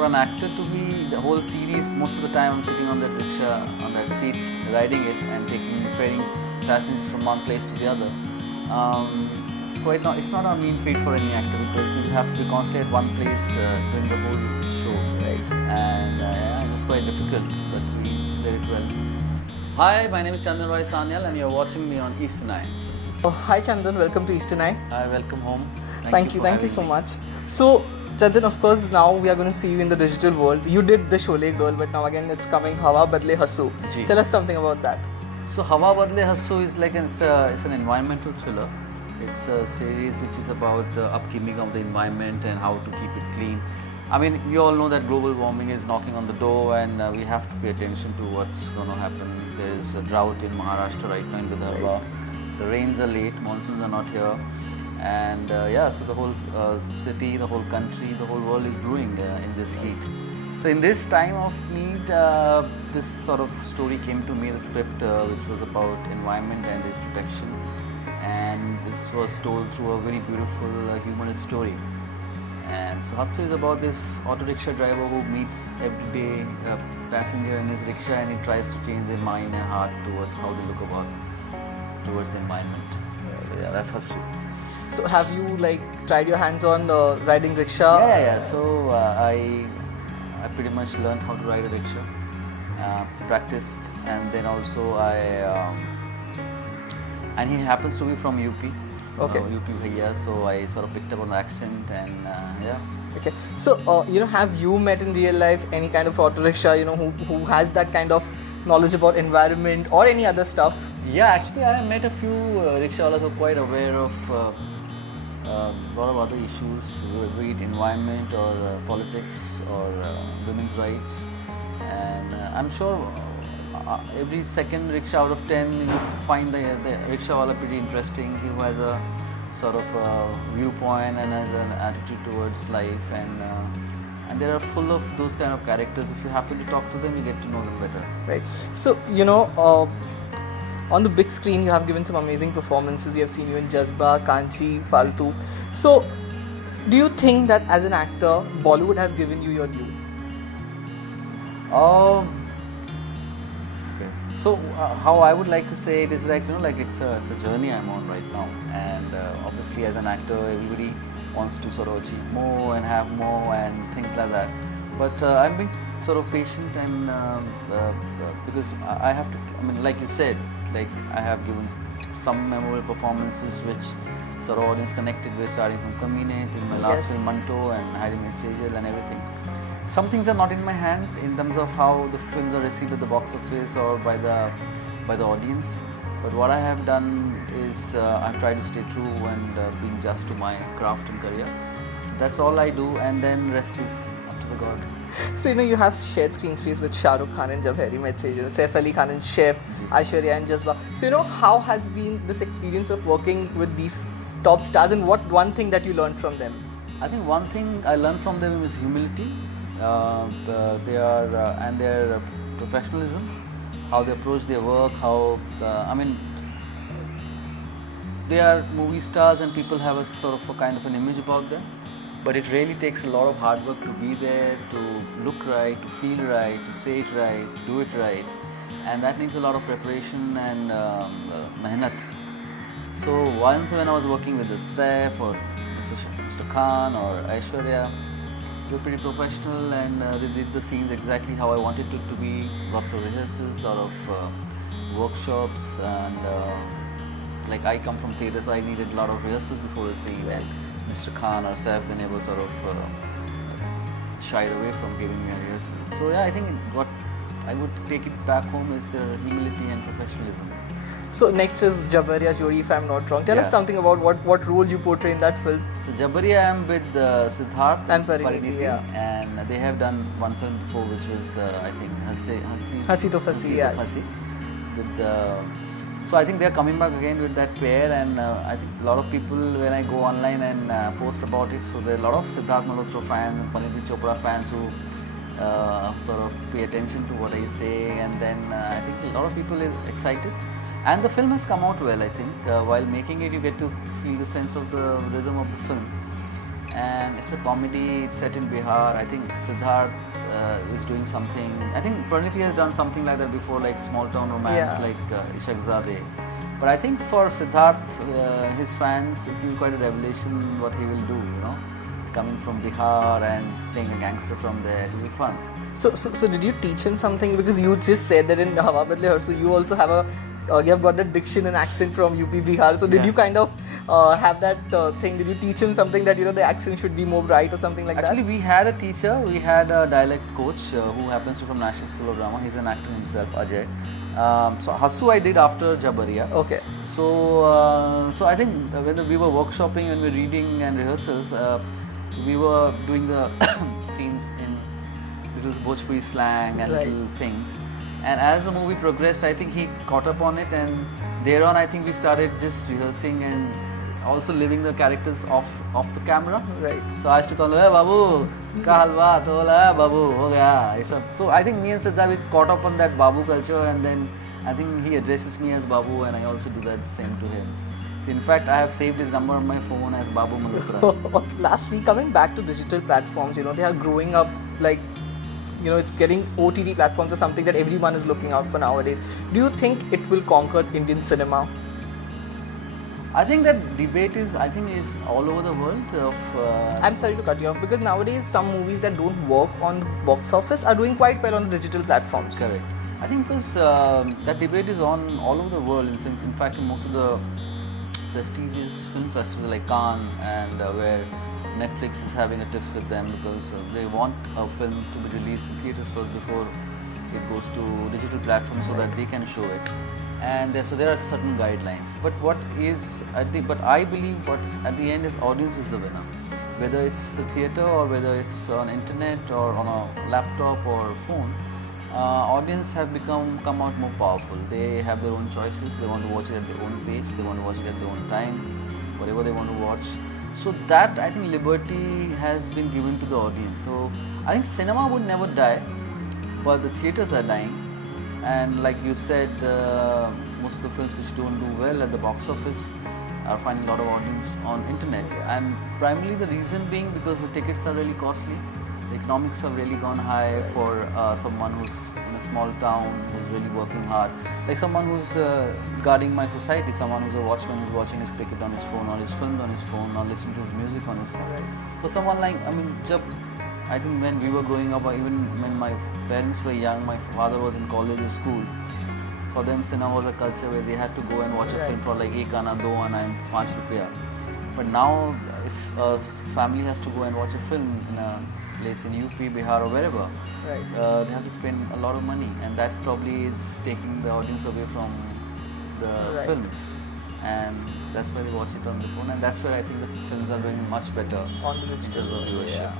for an actor to be the whole series, most of the time I'm sitting on that rickshaw, on that seat, riding it and ferrying passengers from one place to the other. It's not a mean feat for any actor because you have to be constantly at one place doing the whole show. Right. And it was quite difficult, but we did it well. Hi, my name is Chandan Roy Sanyal and you're watching me on Eastern Eye. Oh, hi Chandan, welcome to Eastern Eye. Hi, welcome home. Thank you so much. So Chandan, of course, now we are going to see you in the digital world. You did the Sholay Girl, but now again it's coming Hawa Badle Hassu. Ji. Tell us something about that. So Hawa Badle Hassu is like it's an environmental thriller. It's a series which is about the upkeeping of the environment and how to keep it clean. I mean, you all know that global warming is knocking on the door and we have to pay attention to what's going to happen. There is a drought in Maharashtra right now in Vidarbha. The rains are late, monsoons are not here. And so the whole city, the whole country, the whole world is brewing in this heat. So in this time of need, this sort of story came to me, the script which was about environment and its protection. And this was told through a very beautiful humorous story. And so Hassu is about this auto rickshaw driver who meets every day a passenger in his rickshaw and he tries to change their mind and heart towards how they look towards the environment. So yeah, that's Hassu. So have you tried your hands on riding rickshaw? Yeah. So I pretty much learned how to ride a rickshaw, practiced, and then also and he happens to be from UP. Okay. UP Bhaiya, so I sort of picked up on the accent and yeah. Okay. So have you met in real life any kind of auto rickshaw who has that kind of knowledge about environment or any other stuff? Yeah, actually I have met a few rickshawallas who are quite aware of a lot of other issues, be it environment or politics or women's rights. And I'm sure every second rickshaw out of 10 you find the rickshawala pretty interesting. He who has a sort of viewpoint and has an attitude towards life and they are full of those kind of characters. If you happen to talk to them, you get to know them better. Right. So on the big screen you have given some amazing performances. We have seen you in Jazbaa, Kanchi, FALTU. So do you think that as an actor Bollywood has given you your due? So how I would like to say it is it's a journey I'm on right now, and obviously as an actor everybody wants to sort of achieve more and have more and things like that. But I've been sort of patient and because I have to. I mean, like you said, I have given some memorable performances which sort of audience connected with, starting from Kaminate in my last film Manto and Harry Met Sejal and everything. Some things are not in my hand in terms of how the films are received at the box office or by the audience. But what I have done is I've tried to stay true and being just to my craft and career. So that's all I do, and then rest is up to the God. So you have shared screen space with Shah Rukh Khan and Harry Met Sejal, Saif Ali Khan and Chef, Aishwarya and Jazbaa. So how has been this experience of working with these top stars, and what one thing that you learned from them? I think one thing I learned from them is humility. Their professionalism, how they approach their work, they are movie stars and people have a sort of a kind of an image about them, but it really takes a lot of hard work to be there, to look right, to feel right, to say it right, do it right, and that needs a lot of preparation and mehnat. So once when I was working with the Saif or Mr. Khan or Aishwarya, they were pretty professional and they did the scenes exactly how I wanted it to be. Lots of rehearsals, lot of workshops, and I come from theatre, so I needed a lot of rehearsals before the scene. And Mr. Khan or Saif, they never sort of shied away from giving me a rehearsal. So yeah, I think what I would take it back home is the humility and professionalism. So next is Jabariya Jodi, if I'm not wrong. Tell us something about what role you portray in that film. So Jabariya, I am with Siddharth and Pariniti, and they have done one film before, which was I think Hasi To Fasi. So I think they are coming back again with that pair, and I think a lot of people, when I go online and post about it, so there are a lot of Siddharth Malhotra fans and Pariniti Chopra fans who sort of pay attention to what I say, and then I think a lot of people is excited. And the film has come out well, I think. While making it, you get to feel the sense of the rhythm of the film. and it's a comedy set in Bihar. I think Siddharth is doing something. I think Praniti has done something like that before, like small town romance, Yeah. like Ishaq Zadeh. But I think for Siddharth, his fans, it will be quite a revelation what he will do. Coming from Bihar and playing a gangster from there, it will be fun. So did you teach him something? Because you just said that in Hawa Badle Hassu, you also have you have got the diction and accent from UP Bihar. So did Yeah. you kind of have that thing? Did you teach him something that the accent should be more bright or something like Actually, that? we had a teacher, we had a dialect coach who happens to be from National School of Drama. He's an actor himself, Ajay. So Hassu I did after Jabariya. Okay. So I think when we were workshopping and we were reading and rehearsals, we were doing the scenes in little Bhojpuri slang and Right. little things. And as the movie progressed, I think he caught up on it, and thereon I think we started just rehearsing and also living the characters off the camera. Right. So I used to call him, "Hey Babu, ka halwa?" To bola, "Hey Babu, ho gaya." ये सब. So I think me and Siddharth we caught up on that Babu culture, and then I think he addresses me as Babu, and I also do that same to him. In fact, I have saved his number on my phone as Babu Malhotra. Lastly, coming back to digital platforms, they are growing up like, it's getting OTT platforms are something that everyone is looking out for nowadays. Do you think it will conquer Indian cinema? I think that debate is all over the world. I'm sorry to cut you off, because nowadays some movies that don't work on box office are doing quite well on the digital platforms. Correct. I think because that debate is on all over the world. In fact, in most of the prestigious film festivals like Cannes and where Netflix is having a tiff with them because they want a film to be released to theaters first before it goes to digital platforms so that they can show it. And so there are certain guidelines. But I believe what at the end is audience is the winner. Whether it's the theater or whether it's on internet or on a laptop or phone, audience have come out more powerful. They have their own choices. They want to watch it at their own pace. They want to watch it at their own time, whatever they want to watch. So that I think liberty has been given to the audience. So I think cinema would never die, but the theaters are dying. And like you said, most of the films which don't do well at the box office are finding a lot of audience on internet. And primarily the reason being because the tickets are really costly. The economics have really gone high for someone who's in a small town, who's really working hard. Like someone who's guarding my society, someone who's a watchman who's watching his cricket on his phone, or his film on his phone, or listening to his music on his phone. Right. For someone like, I think when we were growing up, or even when my parents were young, my father was in college or school. For them, cinema was a culture where they had to go and watch a film for like ek ana, do ana and 5 rupiya. But now, if a family has to go and watch a film in a place in UP, Bihar or wherever, they have to spend a lot of money, and that probably is taking the audience away from the films. And that's why they watch it on the phone, and that's where I think the films are doing much better On the digital in terms of viewership. Yeah.